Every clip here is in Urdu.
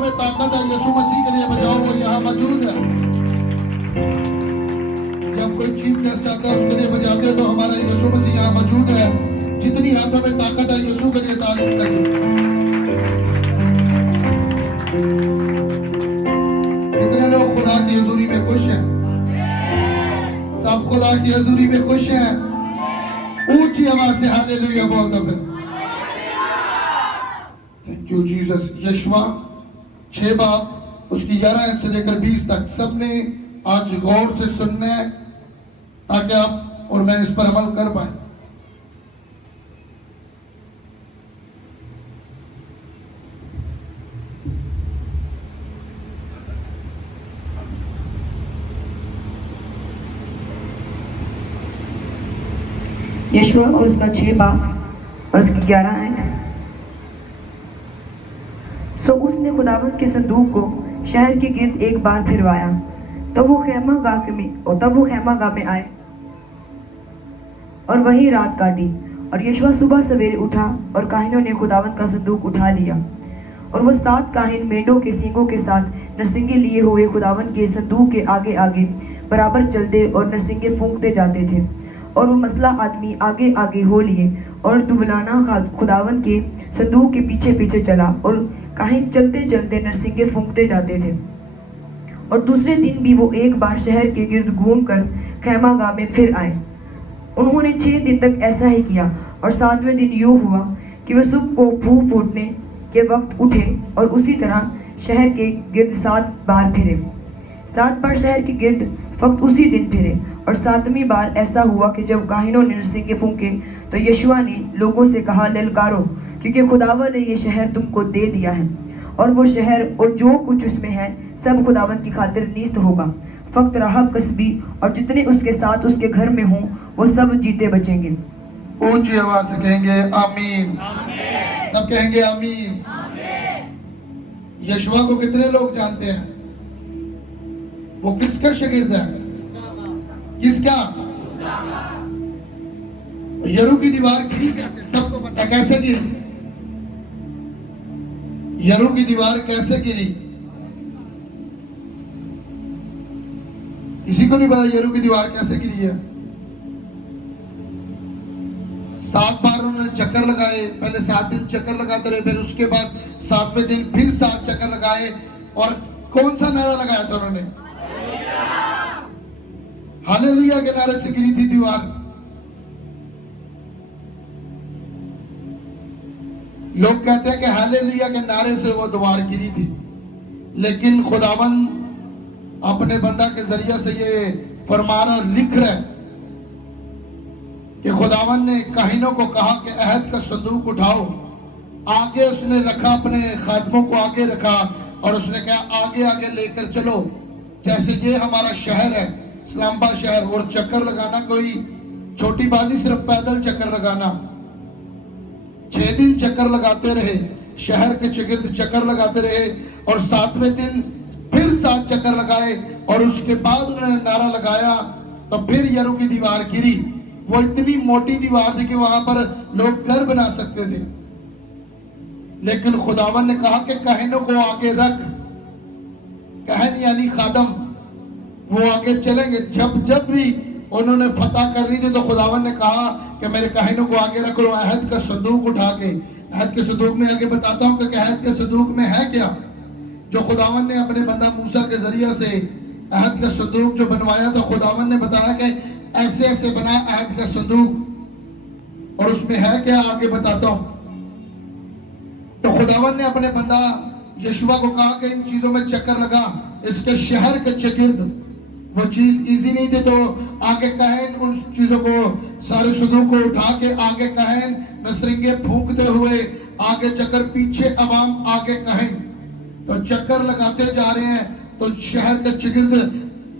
ہاتھوں میں طاقت ہے یسوع مسیح کے لیے بجاؤ، وہ یہاں موجود ہے۔ جب کوئی چیف گیسٹ آتا ہے اس کے لیے بجاتے ہیں تو ہمارا یسوع مسیح یہاں موجود ہے۔ جتنی ہاتھوں میں طاقت ہے یسوع کے لیے تعریف کریں۔ کتنے لوگ خدا کی حضوری میں خوش ہیں؟ سب خدا کی حضوری میں خوش ہیں؟ اونچی آواز سے ہاللیلویا بول دو پھر۔ Thank you Jesus. یشوع 6 باب اس کی 11 سے لے کر 20 تک سب نے آج غور سے سننا ہے تاکہ آپ اور میں اس پر عمل کر پائیں۔ یشوع اور اس کا 6 باب اور اس کی 11 آیت۔ سو اس نے خداوند کے صندوق کو شہر کے گرد ایک بار پھروایا، تب وہ خیمہ گاہ میں آئے اور وہیں رات کاٹی۔ اور یشوع صبح سویرے اٹھا اور کاہنوں نے خداوند کا صندوق اٹھا لیا، اور وہ 7 کاہن مینڈوں کے سینگوں کے ساتھ نرسنگیں لیے ہوئے خداوند کے صندوق کے آگے آگے برابر چلتے اور نرسنگیں پھونکتے جاتے تھے۔ اور وہ مسلح آدمی آگے آگے ہو لیے اور دبلانا خداوند کے صندوق کے پیچھے پیچھے چلا، اور کاہن چلتے چلتے نرسنگیں پھونکتے جاتے تھے۔ اور دوسرے دن بھی وہ ایک بار شہر کے گرد گھوم کر خیمہ گاہ میں پھر آئے۔ انہوں نے 6 دن تک ایسا ہی کیا، اور 7ویں دن یوں ہوا کہ وہ صبح کو پھونک پھوٹنے کے وقت اٹھے اور اسی طرح شہر کے گرد 7 بار پھرے۔ 7 بار شہر کے گرد فقط اسی دن پھرے۔ اور 7ویں بار ایسا ہوا کہ جب کاہنوں نے نرسنگیں پھونکے تو یشوع نے لوگوں سے کہا، للکارو، کیونکہ خداوند نے یہ شہر تم کو دے دیا ہے، اور وہ شہر اور جو کچھ اس میں ہے سب خداوند کی خاطر نیست ہوگا۔ فقط راہب کسبی اور جتنے اس کے ساتھ اس کے گھر میں ہوں وہ سب جیتے بچیں گے۔ اونچی آواز سے کہیں گے آمین۔ سب کہیں گے آمین۔ یشوع کو کتنے لوگ جانتے ہیں؟ وہ کس کا شاگرد ہے؟ کس کا؟ یرو کی دیوار گری کیسے؟ سب کو پتا کیسے گری؟ یرو کی دیوار کیسے گری؟ کسی کو نہیں پتا یرو کی دیوار کیسے گری ہے؟ 7 بار انہوں نے چکر لگائے، پہلے 7 دن چکر لگاتے رہے، پھر اس کے بعد 7ویں دن پھر 7 چکر لگائے، اور کون سا نعرہ لگایا تھا انہوں نے؟ ہاللیلویا کے نعرے سے گری تھی دیوار۔ لوگ کہتے ہیں کہ ہاللیلویا کے نعرے سے وہ دیوار گری تھی، لیکن خداوند اپنے بندہ کے ذریعے سے یہ فرما رہا اور لکھ رہا ہے کہ خداوند نے کاہنوں کو کہا کہ عہد کا صندوق اٹھاؤ۔ آگے اس نے رکھا، اپنے خادموں کو آگے رکھا، اور اس نے کہا آگے آگے لے کر چلو، جیسے یہ ہمارا شہر ہے اسلام آباد شہر، اور چکر لگانا کوئی چھوٹی بات نہیں، صرف پیدل چکر لگانا۔ 6 دن چکر لگاتے رہے، شہر کے چگرد چکر لگاتے رہے، اور 7ویں دن پھر 7 چکر لگائے، اور اس کے بعد انہوں نے نعرہ لگایا تو پھر یرو کی دیوار گری۔ وہ اتنی موٹی دیوار تھی کہ وہاں پر لوگ گھر بنا سکتے تھے، لیکن خداوند نے کہا کہ کاہنوں کو آگے رکھ۔ کاہن یعنی خادم، وہ آگے چلیں گے۔ جب بھی انہوں نے فتح کر رہی تھی تو خداوند نے کہا کہ میرے کاہنوں کو آگے رکھ لو، عہد کا صندوق اٹھا کے۔ عہد کے صندوق میں آگے بتاتا ہوں کہ عہد کے صندوق میں ہے کیا، جو خداوند نے اپنے بندہ موسیٰ کے ذریعے سے عہد کا صندوق جو بنوایا تھا، خداوند نے بتایا کہ ایسے ایسے بنا عہد کا صندوق، اور اس میں ہے کیا آگے بتاتا ہوں۔ تو خداوند نے اپنے بندہ یشوع کو کہا کہ ان چیزوں میں چکر لگا، اس کے شہر کے چگرد۔ وہ چیز ایزی نہیں تھی، تو آگے کہن ان چیزوں کو، سارے صندوق کو اٹھا کے آگے کہن نسرنگیں پھونکتے ہوئے آگے چکر، پیچھے عوام آگے کہن، تو چکر لگاتے جا رہے ہیں۔ تو شہر کے چگرد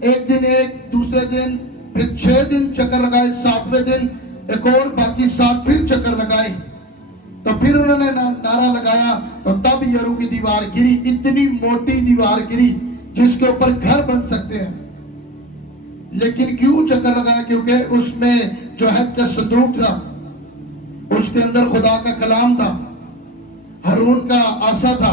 ایک دن ایک، دوسرے دن پھر 6 دن چکر لگائے، 7ویں دن ایک اور باقی 7 پھر چکر لگائے، تو پھر انہوں نے نعرہ لگایا، تو تب یرو کی دیوار گری۔ اتنی موٹی دیوار گری جس کے اوپر گھر بن سکتے ہیں، لیکن کیوں چکر لگایا؟ کیونکہ اس میں جو عہد کا صندوق تھا، اس کے اندر خدا کا کلام تھا، ہارون کا عصا تھا،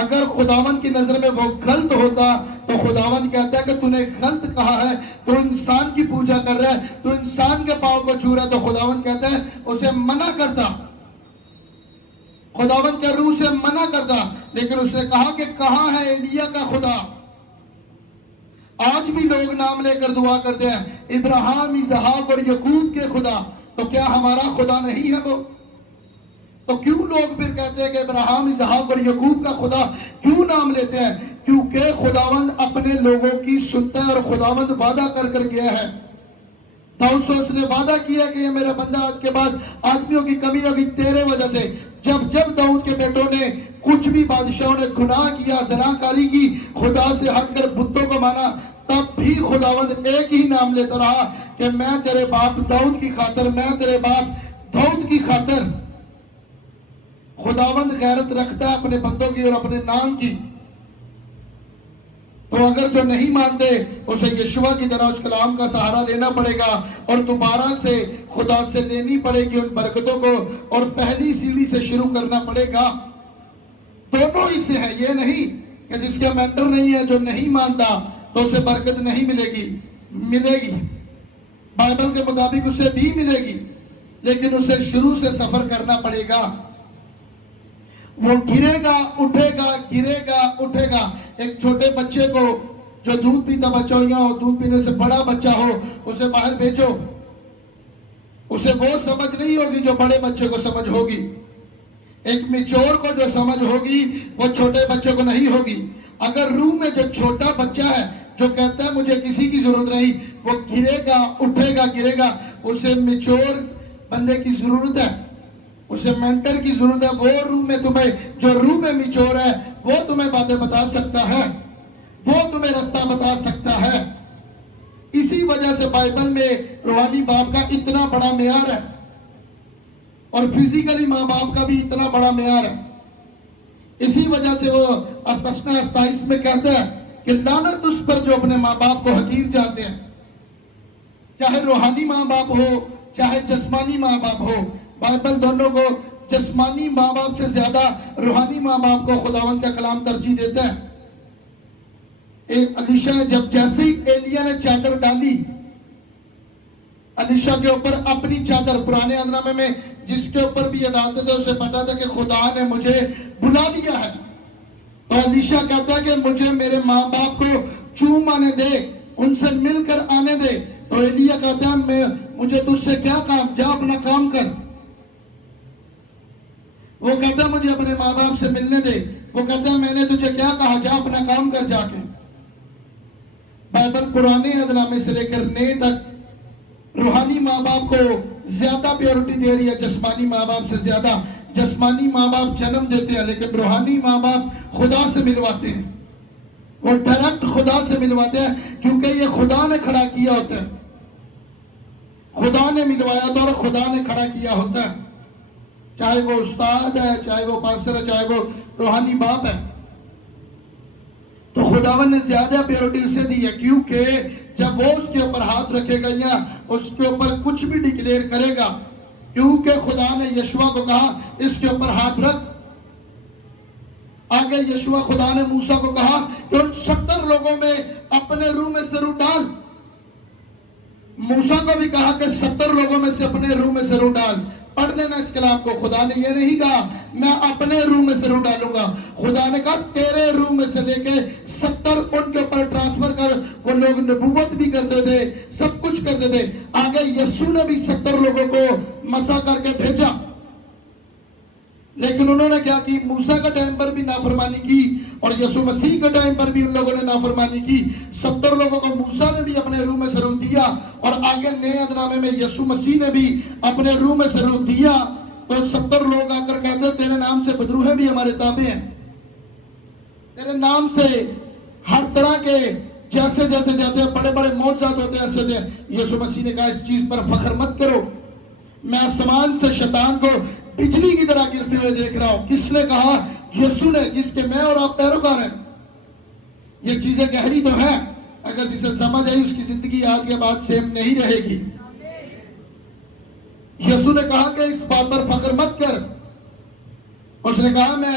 اگر خداوند کی نظر میں وہ غلط ہوتا تو خداوند کہتا ہے کہ تو نے غلط کہا ہے، تو انسان کی پوجا کر رہا ہے، تو انسان کے پاؤں کو چھو رہا ہے، تو خداوند کہتا ہے اسے منع کرتا، خداوند کے روح سے منع کرتا. لیکن اس نے کہا کہ کہاں ہے ایلیا کا خدا؟ آج بھی لوگ نام لے کر دعا کرتے ہیں ابراہیم، اسحاق اور یعقوب کے خدا. تو کیا ہمارا خدا نہیں ہے وہ؟ تو کیوں لوگ پھر کہتے ہیں کہ ابراہیم، اسحاق اور یعقوب کا خدا کیوں نام لیتے ہیں؟ کیونکہ خداوند اپنے لوگوں کی سنتا ہے، اور خداوند وعدہ کر کر گیا ہے. داؤد سے اس نے وعدہ کیا کہ یہ میرا بندہ آج کے بعد آدمیوں کی کمی نہ ہوگی تیرے وجہ سے. جب داؤد کے بیٹوں نے کچھ بھی بادشاہوں نے گناہ کیا، زناکاری کی، خدا سے ہٹ کر بتوں کو مانا، تب بھی خداوند ایک ہی نام لیتا رہا کہ میں تیرے باپ داؤد کی خاطر، میں تیرے باپ داؤد کی خاطر. خداوند غیرت رکھتا ہے اپنے بندوں کی اور اپنے نام کی. تو اگر جو نہیں مانتے اسے یشوع کی طرح اس کلام کا سہارا لینا پڑے گا، اور دوبارہ سے خدا سے لینی پڑے گی ان برکتوں کو، اور پہلی سیڑھی سے شروع کرنا پڑے گا. دونوں اس سے ہیں، یہ نہیں کہ جس کا مینٹر نہیں ہے، جو نہیں مانتا تو اسے برکت نہیں ملے گی. ملے گی، بائبل کے مطابق اسے بھی ملے گی، لیکن اسے شروع سے سفر کرنا پڑے گا. وہ گرے گا اٹھے گا، گرے گا اٹھے گا. ایک چھوٹے بچے کو جو دودھ پیتا بچہ ہو یا دودھ پینے سے بڑا بچہ ہو، اسے باہر بھیجو، اسے وہ سمجھ نہیں ہوگی جو بڑے بچے کو سمجھ ہوگی. ایک میچور کو جو سمجھ ہوگی وہ چھوٹے بچے کو نہیں ہوگی. اگر روح میں جو چھوٹا بچہ ہے جو کہتا ہے مجھے کسی کی ضرورت نہیں، وہ گرے گا اٹھے گا گرے گا. اسے میچور بندے کی ضرورت ہے، اسے مینٹر کی ضرورت ہے. وہ روح میں تمہیں، جو روح میں میچور ہے، وہ تمہیں باتیں بتا سکتا ہے، وہ تمہیں رستہ بتا سکتا ہے. اسی وجہ سے بائبل میں روحانی باپ کا اتنا بڑا معیار ہے، اور فزیکلی ماں باپ کا بھی اتنا بڑا معیار ہے. اسی وجہ سے وہ استثنا 27 میں کہتا ہے کہ لعنت اس پر جو اپنے ماں باپ کو حقیر جاتے ہیں. چاہے روحانی ماں باپ ہو چاہے جسمانی ماں باپ ہو، بائبل دونوں کو، جسمانی ماں باپ سے زیادہ روحانی ماں باپ کو خداوند کا کلام ترجیح دیتا ہے. الیشا نے جب جیسے ہی ایلیا نے چادر ڈالی الیشا کے اوپر، اپنی چادر، پرانے عہد نامے میں جس کے اوپر بھی یہ ڈالتے تھے اسے پتا تھا کہ خدا نے مجھے بلا لیا ہے. تو الیشا کہتا ہے کہ مجھے میرے ماں باپ کو چوم آنے دے، ان سے مل کر آنے دے. تو ایلیا کہتا ہے مجھے تجھ سے کیا کام، جا اپنا کام کر. وہ کہتا ہے مجھے اپنے ماں باپ سے ملنے دے. وہ کہتا ہے میں نے تجھے کیا کہا، جا اپنا کام کر جا کے. بائبل پرانے عہد نامے سے لے کر نئے تک روحانی ماں باپ کو زیادہ پیورٹی دے رہی ہے جسمانی ماں باپ سے زیادہ. جسمانی ماں باپ جنم دیتے ہیں، لیکن روحانی ماں باپ خدا سے ملواتے ہیں. وہ ڈائریکٹ خدا سے ملواتے ہیں، کیونکہ یہ خدا نے کھڑا کیا ہوتا ہے، خدا نے ملوایا ہوتا ہے اور خدا نے کھڑا کیا ہوتا ہے. چاہے وہ استاد ہے، چاہے وہ پاسٹر ہے، چاہے وہ روحانی باپ ہے. تو خداوند نے زیادہ پیورٹی اسے دی ہے، کیونکہ جب وہ اس کے اوپر ہاتھ رکھے گا یا اس کے اوپر کچھ بھی ڈکلیئر کرے گا، کیونکہ خدا نے یشوع کو کہا اس کے اوپر ہاتھ رکھ. آگے یشوع خدا نے موسیٰ کو کہا کہ ان 70 لوگوں میں اپنے روح میں سے روح ڈال. موسیٰ کو بھی کہا کہ 70 لوگوں میں سے اپنے روح میں سے روح ڈال. پڑھ لینا اس کلام کو. خدا نے یہ نہیں کہا میں اپنے روح میں سے روح ڈالوں گا، خدا نے کہا تیرے روح میں سے لے کے 70 ان کے اوپر ٹرانسفر کر. وہ لوگ نبوت بھی کرتے تھے، سب کچھ کرتے تھے. آگے یسوع نے بھی 70 لوگوں کو مسح کر کے بھیجا، لیکن انہوں نے کیا کی؟ موسیٰ کا ٹائم پر بھی نافرمانی کی، اور یسوع مسیح کے ٹائم پر بھی ان لوگوں نے نافرمانی کی. 70 لوگوں کو موسیٰ نے بھی اپنے روح میں سے روح دیا، اور آگے نئے عہد نامے میں یسوع مسیح نے بھی اپنے روح میں سے روح دیا. تو 70 لوگ آ کر کہتے ہیں تیرے نام سے بدروہیں بھی ہمارے تابع ہیں، تیرے نام سے ہر طرح کے جیسے جیسے جاتے ہیں بڑے بڑے معجزات ہوتے ہیں ایسے ہوتے ہیں. یسوع مسیح نے کہا اس چیز پر فخر مت کرو، میں آسمان سے شیطان کو بجلی کی طرح گرتے ہوئے دیکھ رہا ہوں. کس نے کہا؟ یسوع نے، جس کے میں اور آپ پیروکار ہیں. یہ چیزیں گہری تو ہیں، اگر جسے سمجھ آئی اس کی زندگی آج کے بعد سیم نہیں رہے گی. یسوع نے کہا کہ اس بات پر فخر مت کر. اس نے کہا میں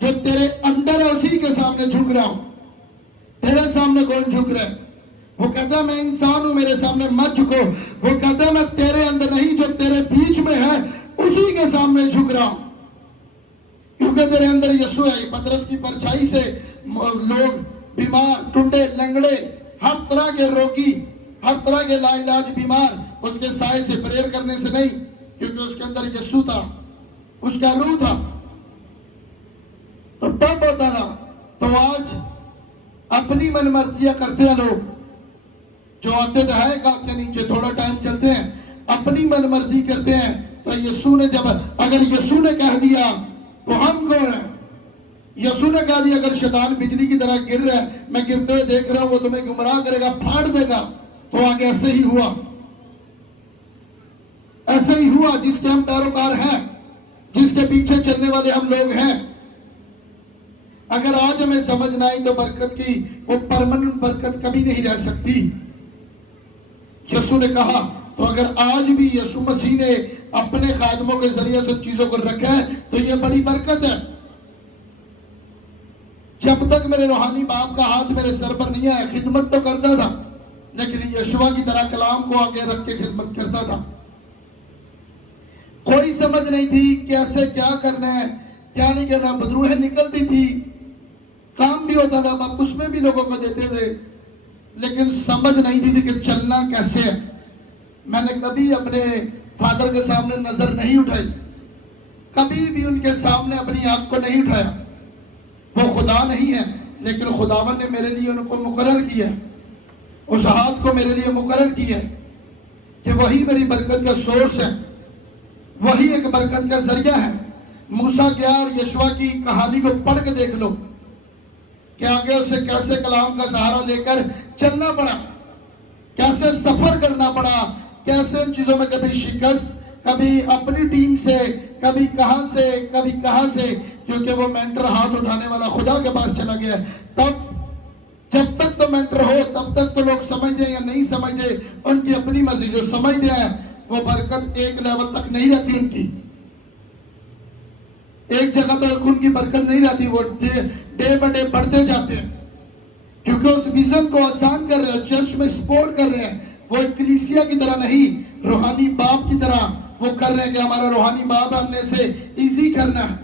جو تیرے اندر ہے اسی کے سامنے جھک رہا ہوں. تیرے سامنے کون جھک رہا ہے؟ وہ کہتا ہے میں انسان ہوں، میرے سامنے مت جھکو. وہ کہتا ہے میں تیرے اندر نہیں، جو تیرے بیچ میں ہے اسی کے سامنے جھک رہا ہوں، کیونکہ تیرے اندر یسوع ہے. پطرس کی پرچھائی سے لوگ بیمار، ٹنڈے، لنگڑے، ہر طرح کے روگی، ہر طرح کے لا علاج بیمار اس کے سائے سے پریئر کرنے سے نہیں، کیونکہ اس کے اندر یسوع تھا، اس کا روح تھا. تو تب ہوتا تھا. تو آج اپنی من مرضیاں کرتے ہیں لوگ، جو آتے تو ہے گاہ کے نیچے تھوڑا ٹائم چلتے ہیں، اپنی من مرضی کرتے ہیں. تو یسوع نے جب اگر یسوع نے کہہ دیا تو ہم کون ہیں؟ یسوع نے کہہ دیا اگر شیطان بجلی کی طرح گر رہا ہے، میں گرتے ہوئے دیکھ رہا ہوں، وہ تمہیں گمراہ کرے گا، پھاڑ دے گا. تو آگے ایسے ہی ہوا، ایسے ہی ہوا. جس کے ہم پیروکار ہیں، جس کے پیچھے چلنے والے ہم لوگ ہیں، اگر آج ہمیں سمجھ نہ آئی تو برکت کی وہ پرماننٹ برکت کبھی نہیں رہ سکتی. یسوع نے کہا تو اگر آج بھی یسوع مسیح نے اپنے خادموں کے ذریعے سے چیزوں کو رکھا ہے تو یہ بڑی برکت ہے. جب تک میرے روحانی باپ کا ہاتھ میرے سر پر نہیں آیا، خدمت تو کرتا تھا، لیکن یشوع کی طرح کلام کو آگے رکھ کے خدمت کرتا تھا. کوئی سمجھ نہیں تھی کیسے کیا کرنا ہے، کیا نہیں کرنا. بدروہیں نکلتی تھی، کام بھی ہوتا تھا، باپ اس میں بھی لوگوں کو دیتے تھے، لیکن سمجھ نہیں تھی کہ چلنا کیسے ہے. میں نے کبھی اپنے فادر کے سامنے نظر نہیں اٹھائی، کبھی بھی ان کے سامنے اپنی آنکھ کو نہیں اٹھایا. وہ خدا نہیں ہے، لیکن خداوند نے میرے لیے ان کو مقرر کیا، اس ہاتھ کو میرے لیے مقرر کیا کہ وہی میری برکت کا سورس ہے، وہی ایک برکت کا ذریعہ ہے. موسیٰ گیا اور یشوع کی کہانی کو پڑھ کے دیکھ لو کہ آگے اسے کیسے کلام کا سہارا لے کر چلنا پڑا، کیسے سفر کرنا پڑا، کیسے ان چیزوں میں کبھی شکست، کبھی اپنی ٹیم سے، کبھی کہاں سے، کبھی کہاں سے، کیونکہ وہ مینٹر ہاتھ اٹھانے والا خدا کے پاس چلا گیا. تب جب تک تو مینٹر ہو تب تک تو لوگ سمجھ دیں یا نہیں سمجھ دیں، ان کی اپنی مرضی. جو سمجھ دیں وہ برکت ایک لیول تک نہیں رہتی، ان کی ایک جگہ تک ان کی برکت نہیں رہتی. وہ ڈے بہ ڈے بڑھتے جاتے ہیں، کیونکہ اس ویژن کو آسان کر رہے ہیں، چرچ میں سپورٹ کر رہے ہیں. وہ ایک کلیسیا کی طرح نہیں، روحانی باپ کی طرح وہ کر رہے ہیں کہ ہمارا روحانی باپ ہے، ہم نے اسے ایزی کرنا ہے.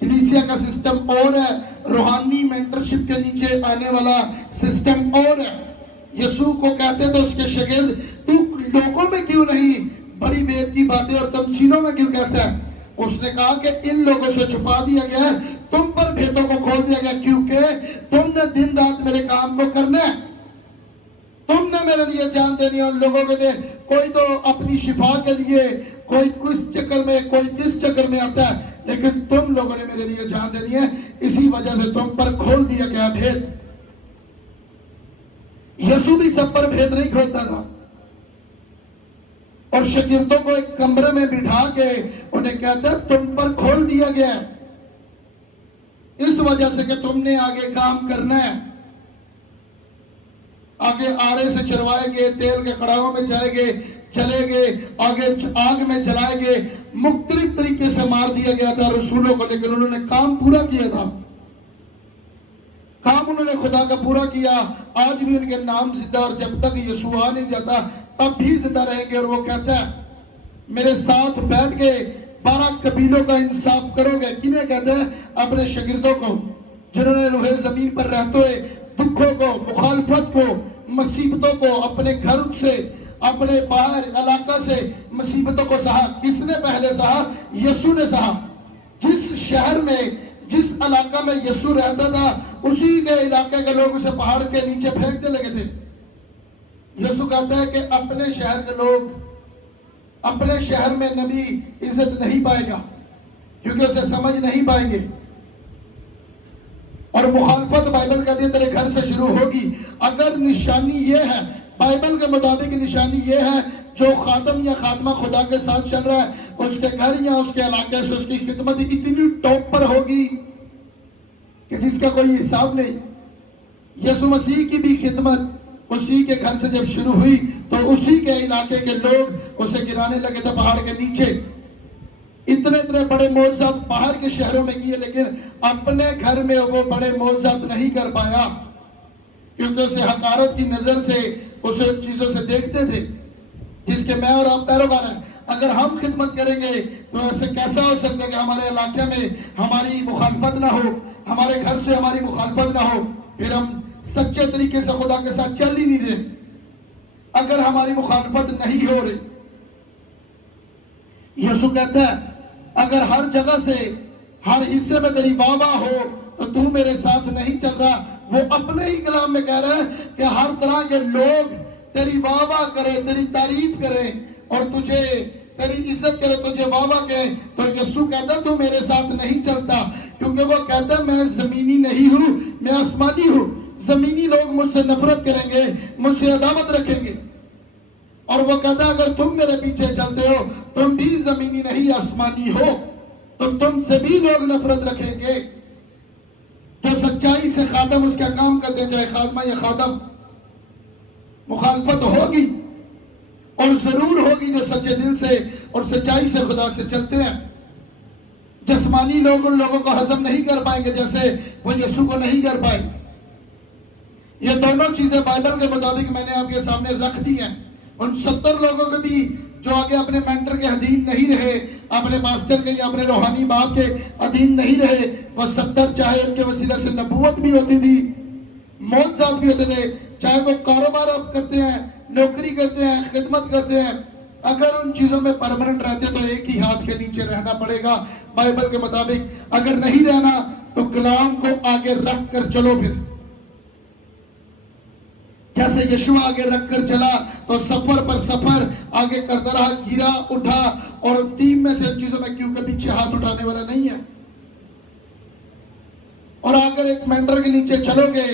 کلیسیا کا سسٹم اور ہے، روحانی مینٹرشپ کے نیچے آنے والا سسٹم اور ہے. یسوع کو کہتے تو اس کے شاگرد تو لوگوں میں کیوں نہیں بڑی بید کی باتیں اور تمثیلوں میں کیوں کہتا ہے؟ اس نے کہا کہ ان لوگوں سے چھپا دیا گیا ہے، تم پر بھیدوں کو کھول دیا گیا، کیونکہ تم نے دن رات میرے کام کو کرنا ہے، تم نے میرے لیے جان دینی ہے. ان لوگوں کے لیے کوئی تو اپنی شفا کے لیے، کوئی کس چکر میں، کوئی کس چکر میں آتا ہے، لیکن تم لوگوں نے میرے لیے جان دینی ہے، اسی وجہ سے تم پر کھول دیا گیا بھید. یسوع بھی سب پر بھید نہیں کھولتا تھا، اور شاگردوں کو ایک کمرے میں بٹھا کے انہیں کہتا ہے تم پر کھول دیا گیا ہے، اس وجہ سے کہ تم نے آگے کام کرنا ہے. آگے آرے سے چروائے گے، تیل کے کڑاہوں میں جائے گے، چلے گے، آگے آگ میں جلائے گے. مختلف طریقے سے مار دیا گیا تھا رسولوں کو، لیکن انہوں نے کام پورا کیا تھا، کام انہوں نے خدا کا پورا کیا. آج بھی ان کے نام زندہ، اور جب تک یسوع آ نہیں جاتا تب بھی زندہ رہیں گے. اور وہ کہتا ہے میرے ساتھ بیٹھ کے 12 قبیلوں کا انصاف کرو گے. کنہیں کہتا ہے؟ اپنے شاگردوں کو، جنہوں نے روح زمین پر رہتے ہوئے دکھوں کو، مخالفت کو، مصیبتوں کو، اپنے گھر سے، اپنے باہر علاقہ سے مصیبتوں کو سہا. کس نے پہلے سہا؟ یسوع نے سہا. جس شہر میں، جس علاقہ میں یسوع رہتا تھا، اسی کے علاقے کے لوگ اسے پہاڑ کے نیچے پھینکنے لگے تھے. یسوع کہتا ہے کہ اپنے شہر کے لوگ، اپنے شہر میں نبی عزت نہیں پائے گا، کیونکہ اسے سمجھ نہیں پائیں گے. اور مخالفت بائبل کہتی ہے تیرے گھر سے شروع ہوگی. اگر نشانی یہ ہے، بائبل کے مطابق نشانی یہ ہے، جو خادم یا خادمہ خدا کے ساتھ چل رہا ہے، اس کے گھر یا اس کے علاقے سے اس کی خدمت اتنی ٹاپ پر ہوگی کہ جس کا کوئی حساب نہیں. یسوع مسیح کی بھی خدمت اسی کے گھر سے جب شروع ہوئی تو اسی کے علاقے کے لوگ اسے گرانے لگے تھے پہاڑ کے نیچے. اتنے اتنے بڑے معجزات باہر کے شہروں میں کیے، لیکن اپنے گھر میں وہ بڑے معجزات نہیں کر پایا، کیونکہ اسے حقارت کی نظر سے اسے ان چیزوں سے دیکھتے تھے جس کے میں اور آپ پیروکار ہیں۔ اگر ہم خدمت کریں گے تو ایسے کیسا ہو سکتا ہے کہ ہمارے علاقے میں ہماری مخالفت نہ ہو، ہمارے گھر سے ہماری مخالفت نہ ہو، پھر ہم سچے طریقے سے خدا کے ساتھ چل ہی نہیں رہے اگر ہماری مخالفت نہیں ہو رہی۔ یسوع کہتا ہے اگر ہر جگہ سے ہر حصے میں تیری واہ واہ ہو تو تو میرے ساتھ نہیں چل رہا۔ وہ اپنے ہی کلام میں کہہ رہا ہے کہ ہر طرح کے لوگ تیری واہ واہ کریں، تیری تعریف کریں اور تجھے تیری عزت کرے، تجھے واہ واہ کہیں، تو یسوع کہتا ہے تو میرے ساتھ نہیں چلتا، کیونکہ وہ کہتا ہے میں زمینی نہیں ہوں، میں آسمانی ہوں۔ زمینی لوگ مجھ سے نفرت کریں گے، مجھ سے عداوت رکھیں گے، اور وہ کہتا ہے اگر تم میرے پیچھے چلتے ہو، تم بھی زمینی نہیں آسمانی ہو، تو تم سے بھی لوگ نفرت رکھیں گے۔ تو سچائی سے خادم اس کا کام کرتے ہیں، چاہے خادمہ یا خادم، مخالفت ہوگی اور ضرور ہوگی جو سچے دل سے اور سچائی سے خدا سے چلتے ہیں۔ جسمانی لوگ ان لوگوں کو ہضم نہیں کر پائیں گے جیسے وہ یسوع کو نہیں کر پائے۔ یہ دونوں چیزیں بائبل کے مطابق میں نے آپ کے سامنے رکھ دی ہیں۔ ان 70 لوگوں کے بھی جو آگے اپنے مینٹر کے ادھین نہیں رہے، اپنے ماسٹر کے یا اپنے روحانی باپ کے ادھین نہیں رہے، وہ 70 چاہے ان کے وسیلہ سے نبوت بھی ہوتی تھی، معجزات بھی ہوتے تھے، چاہے وہ کاروبار اب کرتے ہیں، نوکری کرتے ہیں، خدمت کرتے ہیں، اگر ان چیزوں میں پرمننٹ رہتے تو ایک ہی ہاتھ کے نیچے رہنا پڑے گا بائبل کے مطابق۔ اگر نہیں رہنا تو کلام کو آگے رکھ کر چلو۔ پھر جیسے یشوع آگے رکھ کر چلا تو سفر پر سفر آگے کرتا رہا، گرا اٹھا، اور ٹیم میں سے ان چیزوں میں کیونکہ پیچھے ہاتھ اٹھانے والا نہیں ہے۔ اور اگر ایک مینٹر کے نیچے چلو گے،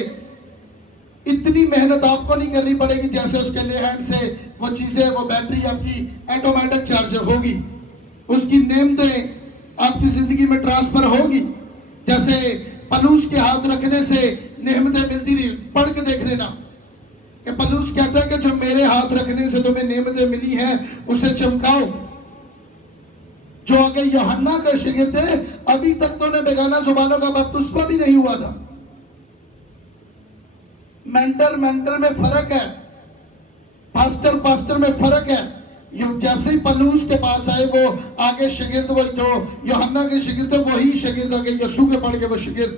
اتنی محنت آپ کو نہیں کرنی پڑے گی جیسے اس کے لے ہینڈ سے وہ چیزیں، وہ بیٹری آپ کی آٹومیٹک چارجر ہوگی، اس کی نعمتیں آپ کی زندگی میں ٹرانسفر ہوگی۔ جیسے پلوس کے ہاتھ رکھنے سے نعمتیں ملتی تھی، پڑھ کے دیکھ لینا کہ پلوس کہتا ہے کہ جو میرے ہاتھ رکھنے سے تمہیں نعمتیں ملی ہیں اسے چمکاؤ۔ جو آگے یوحنا کا شاگرد ہے، ابھی تک تو نے بیگانہ زبانوں کا بپتسمہ بھی نہیں ہوا تھا۔ مینٹر میں فرق ہے، پاسٹر میں فرق ہے۔ جیسے ہی پلوس کے پاس آئے، وہ آگے شاگرد، وہ جو یوحنا کے شاگرد ہے وہی شاگرد آگے یسوع کے پڑھ کے وہ شاگرد۔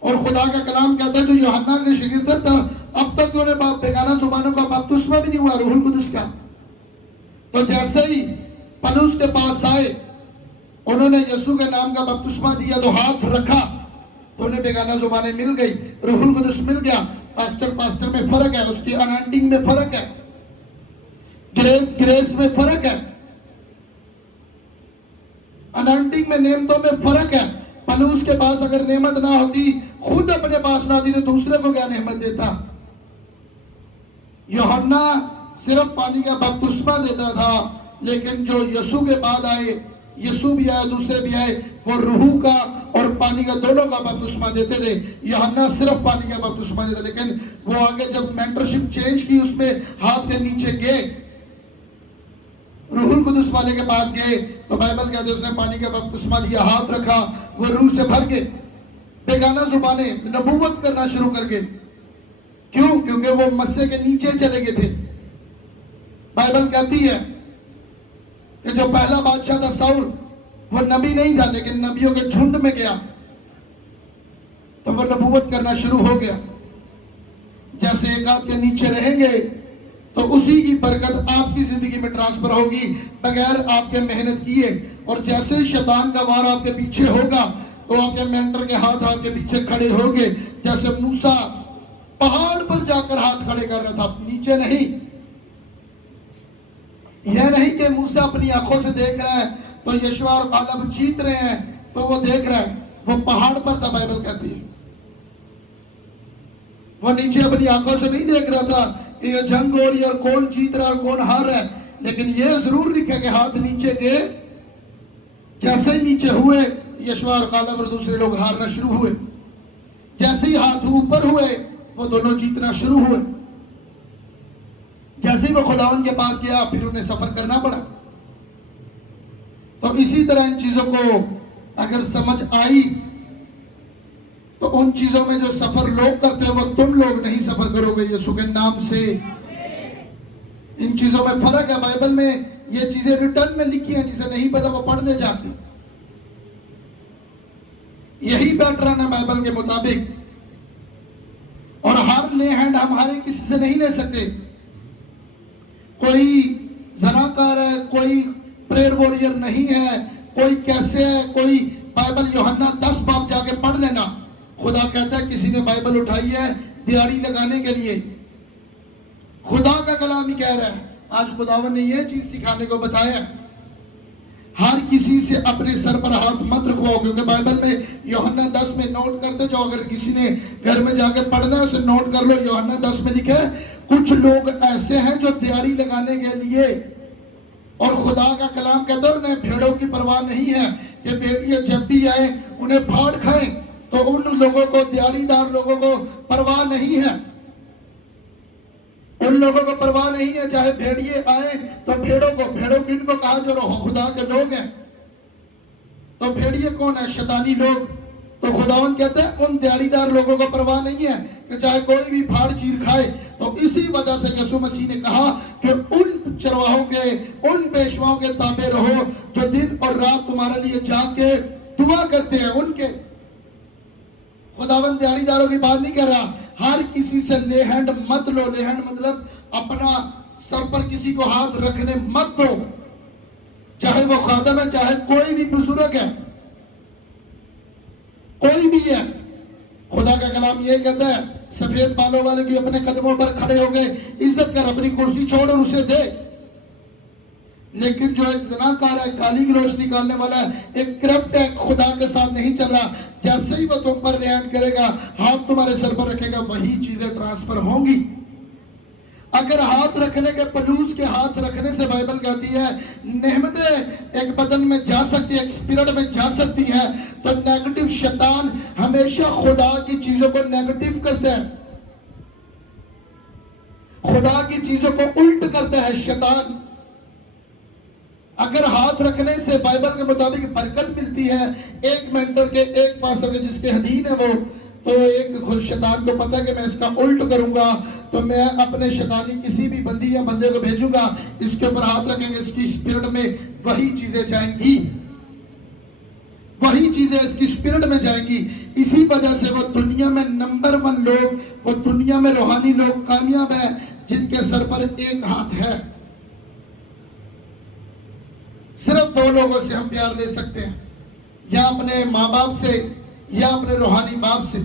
اور خدا کا کلام کہتا ہے جو یوحنا کے شاگرد تھا، اب تک تو نے بیگانہ زبانوں کا بپتسمہ بھی نہیں ہوا روح القدس کا۔ تو جیسے ہی پلوس کے پاس آئے، انہوں نے یسوع کے نام کا بپتسمہ دیا، تو ہاتھ رکھا تو انہیں بیگانہ زبانیں مل گئی، روح القدس مل گیا۔ پاسٹر میں فرق ہے، اس کی انانٹنگ میں فرق ہے، گریس میں فرق ہے، انانٹنگ میں نعمتوں میں فرق ہے۔ پلوس کے پاس اگر نعمت نہ ہوتی، خود اپنے پاس نہ آتی، تو دوسرے کو کیا نعمت دیتا؟ یوحنا صرف پانی کا بپتسمہ دیتا تھا، لیکن جو یسوع کے بعد آئے، یسوع بھی آئے، دوسرے بھی آئے، وہ روح کا اور پانی کا دونوں کا بپتسمہ دیتے تھے۔ یوحنا صرف پانی کا بپتسمہ دیتا، لیکن وہ آگے جب مینٹرشپ چینج کی، اس میں ہاتھ کے نیچے گئے، روح القدس والے کے پاس گئے، تو بائبل کہتے ہیں اس نے پانی کا بپتسمہ دیا، ہاتھ رکھا، وہ روح سے بھر گئے، بیگانہ زبانیں نبوت کرنا شروع کر گئے۔ کیوں؟ کیونکہ وہ مسے کے نیچے چلے گئے تھے۔ بائبل کہتی ہے کہ جو پہلا بادشاہ تھا ساؤل، وہ نبی نہیں تھا، لیکن نبیوں کے جھنڈ میں گیا تو وہ نبوت کرنا شروع ہو گیا۔ جیسے ایک ہاتھ کے نیچے رہیں گے تو اسی کی برکت آپ کی زندگی میں ٹرانسفر ہوگی بغیر آپ کے محنت کیے۔ اور جیسے ہی شیطان کا وار آپ کے پیچھے ہوگا تو آپ کے مینٹر کے ہاتھ آپ کے پیچھے کھڑے ہوں گے۔ جیسے موسیٰ پہاڑ پر جا کر ہاتھ کھڑے کر رہا تھا، نیچے نہیں۔ یہ نہیں کہ موسیٰ اپنی آنکھوں سے دیکھ رہا ہے تو یشوع اور کالب جیت رہے ہیں تو وہ دیکھ رہا ہے، وہ پہاڑ پر تھا۔ بائبل کہتی ہے وہ نیچے اپنی آنکھوں سے نہیں دیکھ رہا تھا کہ یہ جنگ ہو رہی ہے اور کون جیت رہا ہے اور کون ہار رہا ہے، لیکن یہ ضرور لکھا کہ ہاتھ نیچے گئے۔ جیسے ہی نیچے ہوئے، یشوع اور کالب اور دوسرے لوگ ہارنا شروع ہوئے۔ جیسے ہی ہاتھ اوپر ہوئے، وہ دونوں جیتنا شروع ہوئے۔ جیسے ہی وہ خداوند کے پاس گیا، پھر انہیں سفر کرنا پڑا۔ تو اسی طرح ان چیزوں کو اگر سمجھ آئی تو ان چیزوں میں جو سفر لوگ کرتے ہیں وہ تم لوگ نہیں سفر کرو گے یسوع کے نام سے. ان چیزوں میں فرق ہے. بائبل میں یہ چیزیں ریٹرن میں لکھی ہیں, جسے نہیں پتا وہ پڑھ دے جاتے. یہی پیٹرن ہے بائبل کے مطابق. اور ہر لے ہینڈ ہم ہر کسی سے نہیں لے سکتے. کوئی زناکار ہے, کوئی پریئر واریر نہیں ہے, کوئی کیسے ہے, کوئی بائبل یوحنا 10 باب جا کے پڑھ لینا. خدا کہتا ہے کسی نے بائبل اٹھائی ہے دیاری لگانے کے لیے. خدا کا کلام ہی کہہ رہا ہے. آج خداوند نے یہ چیز سکھانے کو بتایا. ہر کسی سے اپنے سر پر ہاتھ مت رکھواؤ, کیونکہ بائبل میں یوحنا 10 میں نوٹ کرتے جاؤ. اگر کسی نے گھر میں جا کے پڑھنا ہے اسے نوٹ کر لو. یوحنا 10 میں لکھے کچھ لوگ ایسے ہیں جو دیاری لگانے کے لیے, اور خدا کا کلام کہتا ہے انہیں بھیڑوں کی پرواہ نہیں ہے کہ بھیڑیے جب بھی آئے انہیں پھاڑ کھائیں. تو ان لوگوں کو, دیاری دار لوگوں کو پرواہ نہیں ہے. ان لوگوں کو پرواہ نہیں ہے چاہے بھیڑیے آئے تو بھیڑوں کن کو کہا جو خدا کے لوگ ہیں. تو بھیڑیے کون ہے؟ شیطانی لوگ. تو خداوند کہتے ہیں ان دیاری دار لوگوں کو پرواہ نہیں ہے کہ چاہے کوئی بھی پھاڑ چیر کھائے. تو اسی وجہ سے یسوع مسیح نے کہا کہ ان چرواہوں کے, ان پیشواؤں کے تابع رہو جو دن اور رات تمہارے لیے جاگ کے دعا کرتے ہیں. ان کے خداوند دیاری داروں کی بات نہیں کر رہا. ہر کسی سے لے ہینڈ مت لو. لے ہینڈ مطلب اپنا سر پر کسی کو ہاتھ رکھنے مت دو, چاہے وہ خادم ہے, چاہے کوئی بھی بزرگ ہے, کوئی بھی ہے. خدا کا کلام یہ کہتا ہے سفید بالوں والے کی اپنے قدموں پر کھڑے ہو گئے عزت کر, اپنی کرسی چھوڑ اور اسے دے. لیکن جو ایک زناکار ہے, گالی گلوچ نکالنے والا ہے, ایک کرپٹ ہے, خدا کے ساتھ نہیں چل رہا, جیسے ہی وہ تم پر لحاظ کرے گا, ہاتھ تمہارے سر پر رکھے گا, وہی چیزیں ٹرانسفر ہوں گی. اگر ہاتھ رکھنے کے پلوس کے ہاتھ رکھنے سے بائبل کہتی ہے نعمتیں ایک بدن میں جا سکتی ہے, ایک اسپرٹ میں جا سکتی ہے, تو نیگیٹو شیطان ہمیشہ خدا کی چیزوں کو نیگیٹو کرتا ہے, خدا کی چیزوں کو الٹ کرتا ہے شیطان. اگر ہاتھ رکھنے سے بائبل کے مطابق برکت ملتی ہے, ایک مینٹر کے, ایک پاسر کے جس کے ادھین ہے وہ, تو ایک خود شیطان کو پتہ ہے کہ میں اس کا الٹ کروں گا, تو میں اپنے شیطانی کسی بھی بندی یا بندے کو بھیجوں گا, اس کے اوپر ہاتھ رکھیں گے, اس کی اسپرٹ میں وہی چیزیں جائیں گی, وہی چیزیں اس کی اسپرٹ میں جائیں گی. اسی وجہ سے وہ دنیا میں نمبر 1 لوگ, وہ دنیا میں روحانی لوگ کامیاب ہیں جن کے سر پر ایک ہاتھ ہے. صرف 2 لوگوں سے ہم پیار لے سکتے ہیں, یا اپنے ماں باپ سے یا اپنے روحانی باپ سے.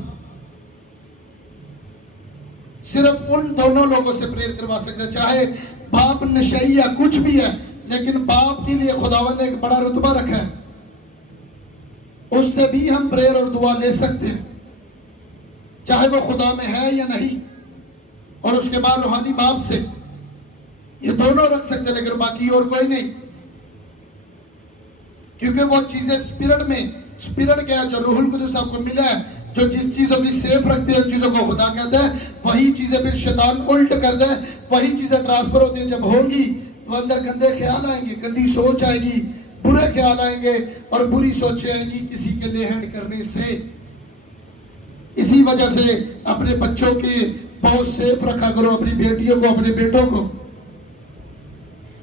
صرف ان دونوں لوگوں سے پریئر کروا سکتے ہیں, چاہے باپ نشئی یا کچھ بھی ہے, لیکن باپ کے لیے خداوند نے ایک بڑا رتبہ رکھا ہے, اس سے بھی ہم پریئر اور دعا لے سکتے ہیں, چاہے وہ خدا میں ہے یا نہیں. اور اس کے بعد روحانی باپ سے, یہ دونوں رکھ سکتے ہیں, لیکن باقی اور کوئی نہیں, کیونکہ وہ چیزیں اسپرٹ میں, اسپرٹ کیا جو روح القدس آپ کو ملا ہے, جو جس چیزوں کی سیف رکھتے ہیں, چیزوں کو خدا کہتا ہے, وہی چیزیں پھر شیطان الٹ کر دے, وہی چیزیں ٹرانسفر ہوتی ہیں. جب ہوں گی تو اندر گندے خیال آئیں گے, گندی سوچ آئے گی, برے خیال آئیں گے, اور بری سوچیں آئیں گی کسی کے لے ہینڈ کرنے سے. اسی وجہ سے اپنے بچوں کے بہت سیف رکھا کرو, اپنی بیٹیوں کو, اپنے بیٹوں کو,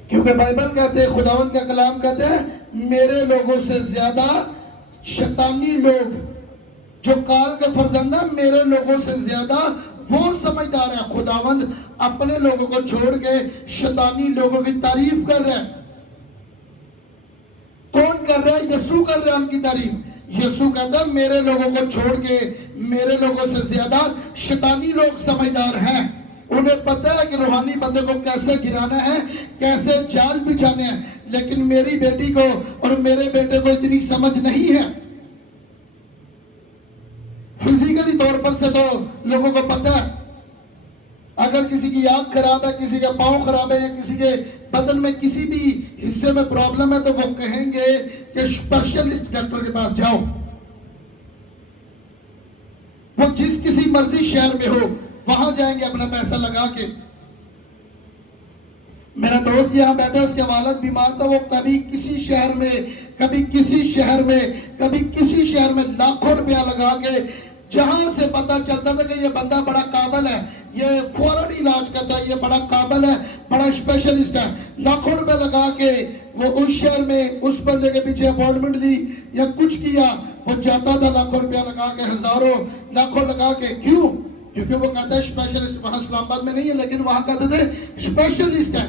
کیونکہ بائبل کہتے ہیں, خداوند کا کلام کہتے ہیں میرے لوگوں سے زیادہ شیطانی لوگ جو کال کے فرزند ہیں, میرے لوگوں سے زیادہ وہ سمجھدار ہے. خداوند اپنے لوگوں کو چھوڑ کے شیطانی لوگوں کی تعریف کر رہے ہیں. کون کر رہا ہے؟ یسوع کر رہا ہے ان کی تعریف. یسوع کہتا ہے میرے لوگوں کو چھوڑ کے میرے لوگوں سے زیادہ شیطانی لوگ سمجھدار ہیں. انہیں پتہ ہے کہ روحانی بندے کو کیسے گرانا ہے, کیسے جال بچھانے ہیں, لیکن میری بیٹی کو اور میرے بیٹے کو اتنی سمجھ نہیں ہے. فزیکلی طور پر سے تو لوگوں کو پتہ ہے, اگر کسی کی آنکھ خراب ہے, کسی کا پاؤں خراب ہے, یا کسی کے بدن میں کسی بھی حصے میں پرابلم ہے, تو وہ کہیں گے کہ اسپیشلسٹ ڈاکٹر کے پاس جاؤ. وہ جس کسی مرضی شہر میں ہو وہاں جائیں گے اپنا پیسہ لگا کے. میرا دوست یہاں بیٹھا، اس کے والد بیمار تھا، وہ کبھی کسی شہر میں کبھی کسی شہر میں کبھی کسی شہر میں لاکھوں روپیہ لگا کے، جہاں سے پتہ چلتا تھا کہ یہ بندہ بڑا قابل ہے، یہ فوراً علاج کرتا ہے، یہ بڑا قابل ہے، بڑا اسپیشلسٹ ہے، لاکھوں روپے لگا کے وہ اس شہر میں اس بندے کے پیچھے اپوائنٹمنٹ لی یا کچھ کیا، وہ جاتا تھا لاکھوں روپیہ لگا کے، ہزاروں لاکھوں لگا کے. کیوں؟ کیونکہ وہ کہتا ہے اسپیشلسٹ. وہاں اسلام آباد میں نہیں ہے، لیکن وہاں کہتے تھے اسپیشلسٹ ہے.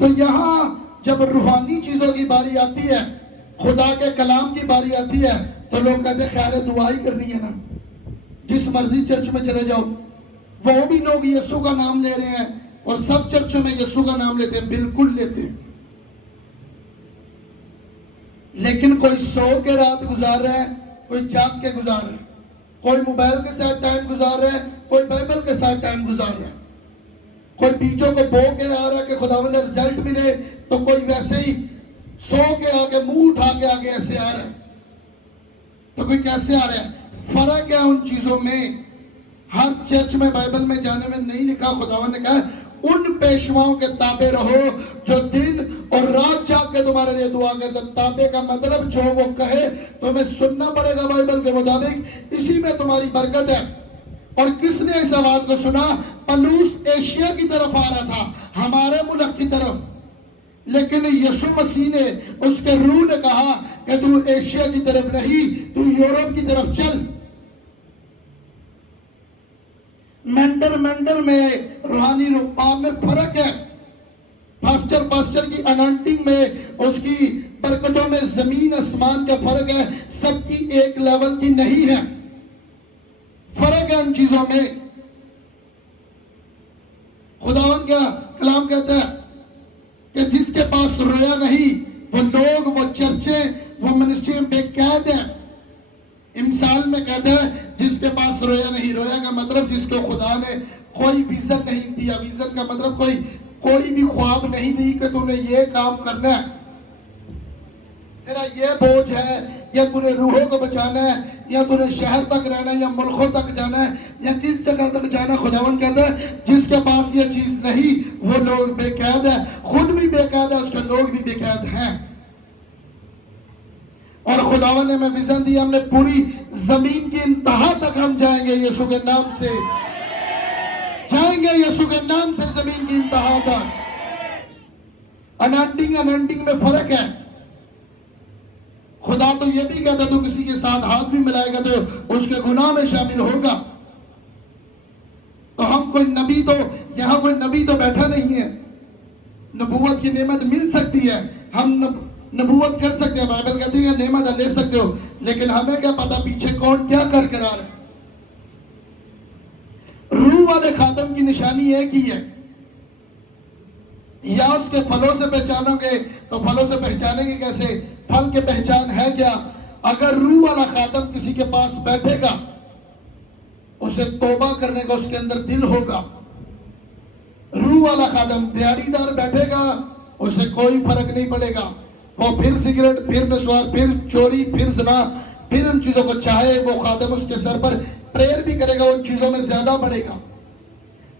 تو یہاں جب روحانی چیزوں کی باری آتی ہے، خدا کے کلام کی باری آتی ہے، تو لوگ کہتے ہیں خیر دعا ہی کرنی ہے نا، جس مرضی چرچ میں چلے جاؤ. وہ بھی لوگ یسوع کا نام لے رہے ہیں اور سب چرچوں میں یسوع کا نام لیتے ہیں، بالکل لیتے ہیں. لیکن کوئی سو کے رات گزار رہا ہے، کوئی جاگ کے گزار رہا ہے، کوئی موبائل کے ساتھ ٹائم گزار رہا ہے، کوئی بائبل کے ساتھ ٹائم گزار رہا ہے، کوئی بیچوں کو بو کے آ رہا ہے کہ خداوند رزلٹ ملے، تو کوئی ویسے ہی سو کے آگے منہ اٹھا کے آگے ایسے آ رہا ہے. تو کوئی کیسے آ رہا ہے؟ فرق ہے ان چیزوں میں. ہر چرچ میں بائبل میں جانے میں نہیں لکھا. خداوند نے کہا ان پیشواؤں کے تابع رہو جو دن اور رات جاگ کے تمہارے لیے دعا کرتے. تابع کا مطلب جو وہ کہے تمہیں سننا پڑے گا بائبل کے مطابق، اسی میں تمہاری برکت ہے. اور کس نے اس آواز کو سنا؟ پلوس ایشیا کی طرف آ رہا تھا، ہمارے ملک کی طرف، لیکن یسوع مسیح نے، اس کے روح نے کہا کہ تو ایشیا کی طرف نہیں، تو یورپ کی طرف چل. مینڈر میں روحانی رقبہ میں فرق ہے. پاسٹر کی انانٹنگ میں، اس کی برکتوں میں زمین آسمان کا فرق ہے. سب کی ایک لیول کی نہیں ہے، فرق ہے ان چیزوں میں. خداوند کا کلام کہتا ہے کہ جس کے پاس رویا نہیں، وہ لوگ، وہ چرچیں، وہ منسٹری میں بے قید ہیں. مثال میں کہتا ہے جس کے پاس رویا نہیں. رویا کا مطلب جس کو خدا نے کوئی ویژن نہیں دیا. ویژن کا مطلب کوئی بھی خواب نہیں دی کہ تو نے یہ کام کرنا ہے، تیرا یہ بوجھ ہے، یا تو نے روحوں کو بچانا ہے، یا تو نے شہر تک رہنا ہے، یا ملکوں تک جانا ہے، یا کس جگہ تک جانا ہے. خداوند کہتا ہے جس کے پاس یہ چیز نہیں وہ لوگ بے قید ہے. خود بھی بے قید ہے، اس کے لوگ بھی بے قید ہیں. اور خداوند نے ہمیں ویژن دیا، ہم نے پوری زمین کی انتہا تک ہم جائیں گے یسوع کے نام سے، جائیں گے یسوع کے نام سے زمین کی انتہا تک. انانٹنگ میں فرق ہے. خدا تو یہ بھی کہتا تو کسی کے ساتھ ہاتھ بھی ملائے گا تو اس کے گناہ میں شامل ہوگا. تو ہم کوئی نبی تو یہاں کوئی نبی تو بیٹھا نہیں ہے. نبوت کی نعمت مل سکتی ہے، ہم نبوت کر سکتے ہیں، بائبل کہتی ہے نعمت لے سکتے ہو، لیکن ہمیں کیا پتا پیچھے کون کیا کر آ رہا ہے. روح والے خاتم کی نشانی ایک ہی ہے. یا اس کے پھلوں سے پہچانو گے، تو پھلوں سے پہچانیں گے کیسے؟ پھل کے پہچان ہے کیا؟ اگر روح والا خاتم کسی کے پاس بیٹھے گا، اسے توبہ کرنے کا اس کے اندر دل ہوگا. روح والا خاتم دیہڑی دار بیٹھے گا، اسے کوئی فرق نہیں پڑے گا. وہ پھر سگریٹ، پھر نسوار، پھر چوری، پھر زنا، پھر ان چیزوں کو چاہے، وہ خاتم اس کے سر پر پریئر بھی کرے گا، ان چیزوں میں زیادہ بڑھے گا.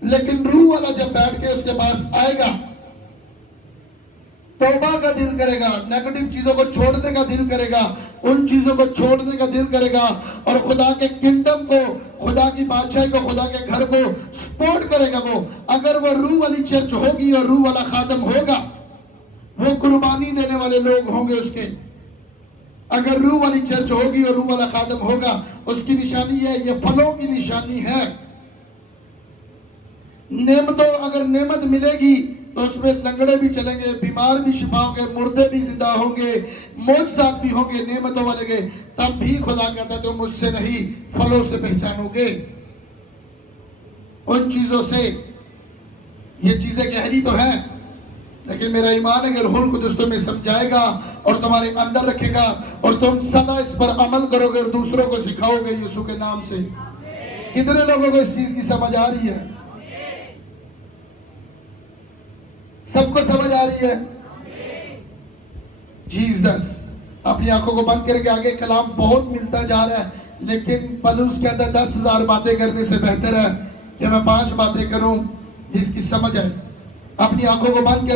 لیکن روح والا جب بیٹھ کے اس کے پاس آئے گا، توبہ کا دل کرے گا، نیگیٹو چیزوں کو چھوڑنے کا دل کرے گا، ان چیزوں کو چھوڑنے کا دل کرے گا، اور خدا کے کنگڈم کو، خدا کی بادشاہی کو، خدا کے گھر کو سپورٹ کرے گا. وہ اگر وہ روح والی چرچ ہوگی اور روح والا خاتم ہوگا، وہ قربانی دینے والے لوگ ہوں گے اس کے. اگر روح والی چرچ ہوگی اور روح والا خاتم ہوگا، اس کی نشانی ہے، یہ پھلوں کی نشانی ہے. نعمتوں، اگر نعمت ملے گی تو اس میں لنگڑے بھی چلیں گے، بیمار بھی شفا ہوں گے، مردے بھی زندہ ہوں گے، معجزات بھی ہوں گے نعمتوں والے گے. تب بھی خدا کہتا ہے تم مجھ سے نہیں، پھلوں سے پہچانو گے. ان چیزوں سے. یہ چیزیں گہری تو ہیں، لیکن میرا ایمان ہے کہ روح القدس تمہیں سمجھائے گا اور تمہارے اندر رکھے گا، اور تم سدا اس پر عمل کرو گے اور دوسروں کو سکھاؤ گے یسوع کے نام سے. کتنے لوگوں کو اس چیز کی سمجھ آ رہی ہے؟ سب کو سمجھ آ رہی ہے؟ جیزس. اپنی آنکھوں کو بند کر کے آگے کلام بہت ملتا جا رہا ہے، لیکن پلوس کہتا ہے 10,000 باتیں کرنے سے بہتر ہے کہ میں 5 باتیں کروں جس کی سمجھ آئے. اپنی آنکھوں کو بند کر